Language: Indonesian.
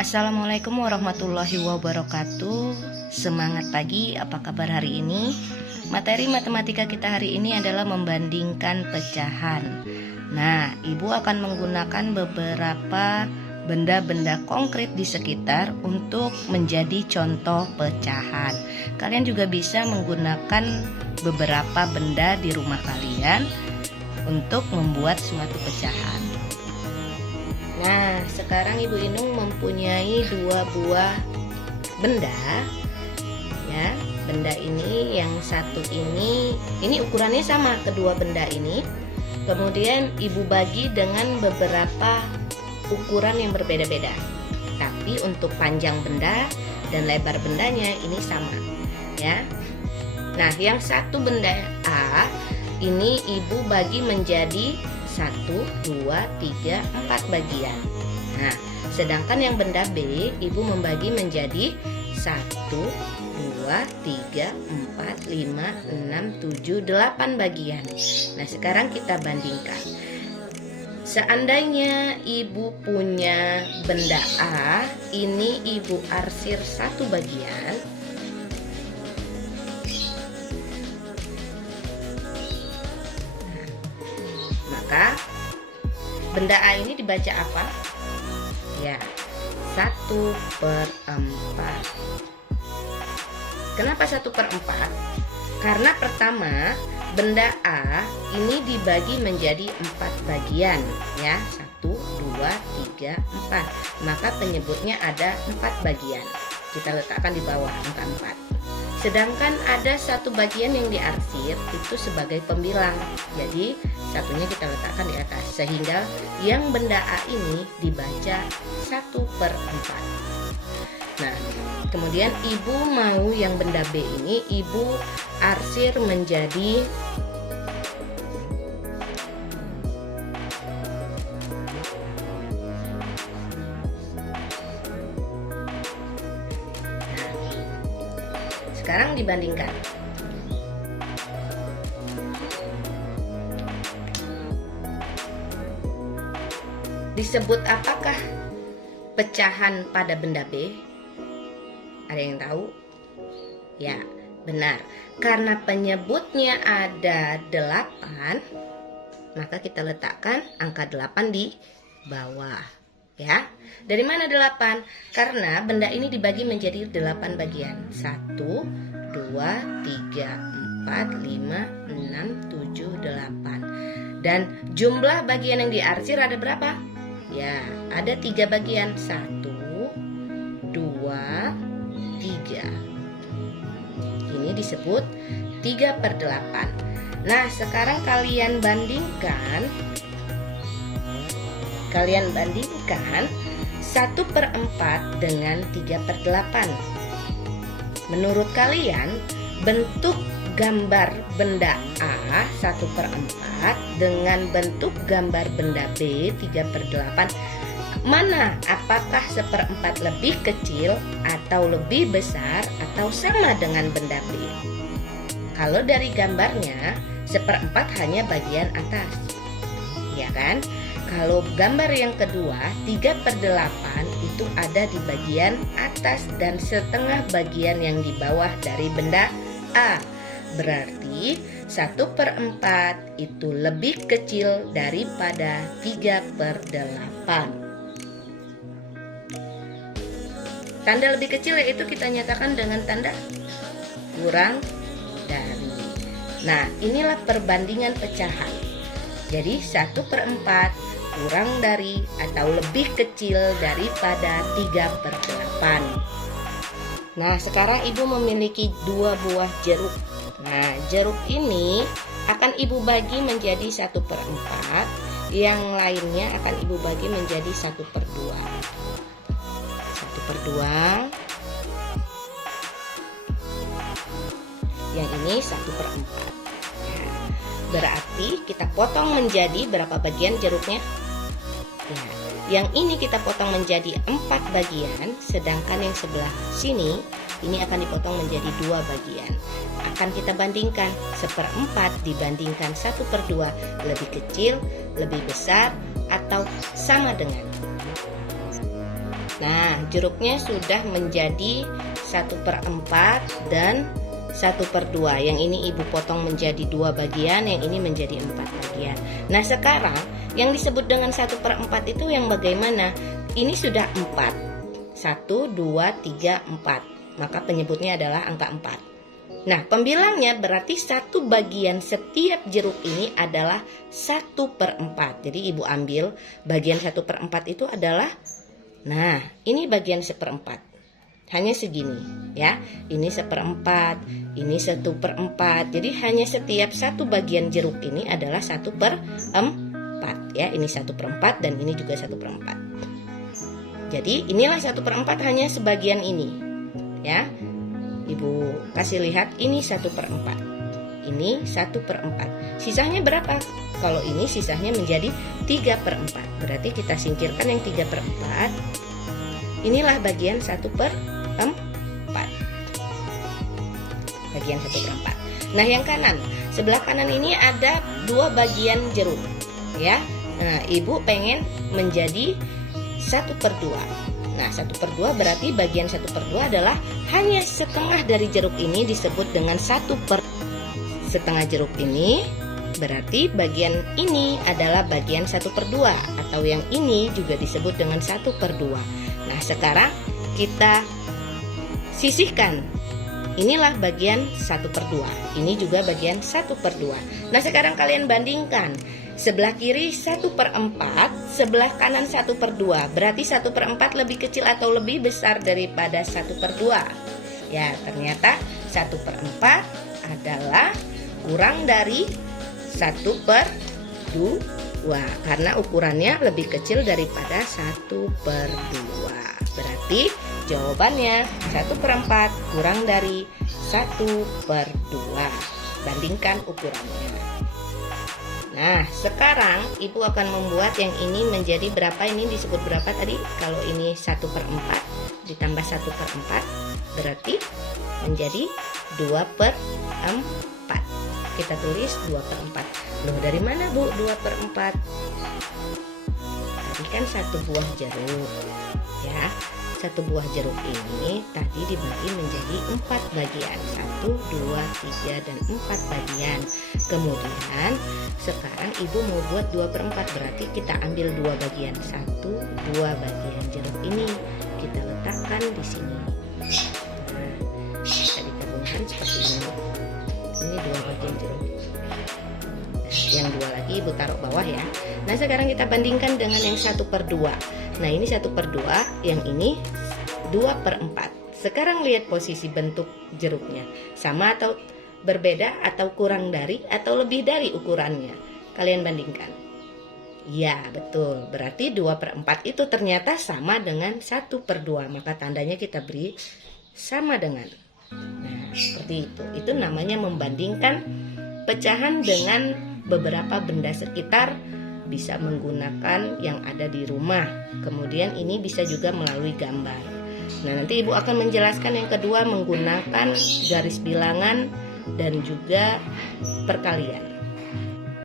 Assalamualaikum warahmatullahi wabarakatuh. Semangat pagi, apa kabar hari ini? Materi matematika kita hari ini adalah membandingkan pecahan. Nah, Ibu akan menggunakan beberapa benda-benda konkret di sekitar untuk menjadi contoh pecahan. Kalian juga bisa menggunakan beberapa benda di rumah kalian untuk membuat suatu pecahan. Nah, sekarang Ibu Inung mempunyai dua buah benda. Ya, benda ini yang satu ini ukurannya sama kedua benda ini. Kemudian Ibu bagi dengan beberapa ukuran yang berbeda-beda. Tapi untuk panjang benda dan lebar bendanya ini sama, ya. Nah, yang satu benda A ini Ibu bagi menjadi 1, 2, 3, 4 bagian. Nah, sedangkan yang benda B Ibu membagi menjadi 1, 2, 3, 4, 5, 6, 7, 8 bagian. Nah, sekarang kita bandingkan. Seandainya Ibu punya benda A, ini Ibu arsir 1 bagian. Maka benda A ini dibaca apa? Ya, 1/4. Kenapa 1/4? Karena pertama benda A ini dibagi menjadi 4 bagian, ya, 1, 2, 3, 4. Maka penyebutnya ada 4 bagian. Kita letakkan di bawah angka 4. Sedangkan ada satu bagian yang diarsir itu sebagai pembilang. Jadi satunya kita letakkan di atas sehingga yang benda A ini dibaca 1/4. Nah, kemudian Ibu mau yang benda B ini Ibu arsir menjadi 4. Sekarang dibandingkan. Disebut apakah pecahan pada benda B? Ada yang tahu? Ya, benar. Karena penyebutnya ada 8, maka kita letakkan angka 8 di bawah. Ya, dari mana 8? Karena benda ini dibagi menjadi 8 bagian. 1, 2, 3, 4, 5, 6, 7, 8. Dan jumlah bagian yang diarsir ada berapa? Ya, ada 3 bagian. 1, 2, 3. Ini disebut 3/8. Nah, sekarang kalian bandingkan 1/4 dengan 3/8. Menurut kalian, bentuk gambar benda A 1/4 dengan bentuk gambar benda B 3/8, mana? Apakah 1/4 lebih kecil atau lebih besar atau sama dengan benda B? Kalau dari gambarnya 1/4 hanya bagian atas, ya kan? Kalau gambar yang kedua 3/8 itu ada di bagian atas dan setengah bagian yang di bawah dari benda A. Berarti 1/4 itu lebih kecil daripada 3/8. Tanda lebih kecil yaitu kita nyatakan dengan tanda kurang dari. Nah, inilah perbandingan pecahan. Jadi 1/4 kurang dari atau lebih kecil daripada 3/8. Nah, sekarang Ibu memiliki 2 buah jeruk. Nah, jeruk ini akan Ibu bagi menjadi 1/4, yang lainnya akan Ibu bagi menjadi 1/2. 1/2. Yang ini 1/4. Nah, berarti kita potong menjadi berapa bagian jeruknya? Ya, yang ini kita potong menjadi 4 bagian, sedangkan yang sebelah sini ini akan dipotong menjadi 2 bagian. Akan kita bandingkan 1/4 dibandingkan 1/2, lebih kecil, lebih besar, atau sama dengan. Nah, jeruknya sudah menjadi 1/4 dan 1/2. Yang ini ibu potong menjadi 2 bagian, yang ini menjadi 4 bagian. Nah, sekarang yang disebut dengan 1/4 itu yang bagaimana? Ini sudah 4. 1, 2, 3, 4. Maka penyebutnya adalah angka 4. Nah, pembilangnya berarti 1 bagian setiap jeruk ini adalah 1/4. Jadi ibu ambil bagian 1/4 itu adalah, nah, ini bagian 1/4. Hanya segini ya. Ini 1/4, ini 1/4. Jadi hanya setiap 1 bagian jeruk ini adalah 1/4 ya. Ini 1/4 dan ini juga 1/4. Jadi inilah 1/4 hanya sebagian ini ya. Ibu kasih lihat, ini 1/4. Ini 1/4. Sisanya berapa? Kalau ini sisanya menjadi 3/4. Berarti kita singkirkan yang 3/4. Inilah bagian 1/4. Bagian 1/4. Nah, yang kanan, sebelah kanan ini ada 2 bagian jeruk ya. Nah, ibu pengen menjadi 1/2. Nah, 1/2 berarti bagian 1/2 adalah hanya setengah dari jeruk ini, disebut dengan 1/setengah jeruk ini. Berarti bagian ini adalah bagian 1/2, atau yang ini juga disebut dengan 1/2. Nah, sekarang kita sisihkan. Inilah bagian 1/2. Ini juga bagian 1/2. Nah, sekarang kalian bandingkan. Sebelah kiri 1/4, sebelah kanan 1/2. Berarti 1/4 lebih kecil atau lebih besar daripada 1/2. Ya, ternyata 1/4 adalah kurang dari 1/2, karena ukurannya lebih kecil daripada 1/2. Berarti jawabannya 1/4 kurang dari 1/2. Bandingkan ukurannya. Nah, sekarang ibu akan membuat yang ini menjadi berapa? Ini disebut berapa tadi? Kalau ini 1/4 ditambah 1/4 berarti menjadi 2/4. Kita tulis 2/4. Loh, dari mana Bu 2/4? Tadi kan 1 buah jeruk ya. 1 buah jeruk ini tadi dibagi menjadi 4 bagian. 1, 2, 3, dan 4 bagian. Kemudian sekarang ibu mau buat 2/4, berarti kita ambil 2 bagian. 1, 2 bagian jeruk ini kita letakkan di sini. Nah, bisa digabungkan seperti ini. Ini 2 bagian jeruk. Yang 2 lagi ibu taruh bawah ya. Nah, sekarang kita bandingkan dengan yang 1/2. Nah, ini 1/2, yang ini 2/4. Sekarang lihat posisi bentuk jeruknya. Sama atau berbeda, atau kurang dari, atau lebih dari ukurannya. Kalian bandingkan. Ya, betul. Berarti 2/4 itu ternyata sama dengan 1/2. Maka tandanya kita beri sama dengan. Nah, seperti itu. Itu namanya membandingkan pecahan dengan beberapa benda sekitar. Bisa menggunakan yang ada di rumah. Kemudian ini bisa juga melalui gambar. Nah, nanti ibu akan menjelaskan yang kedua menggunakan garis bilangan dan juga perkalian.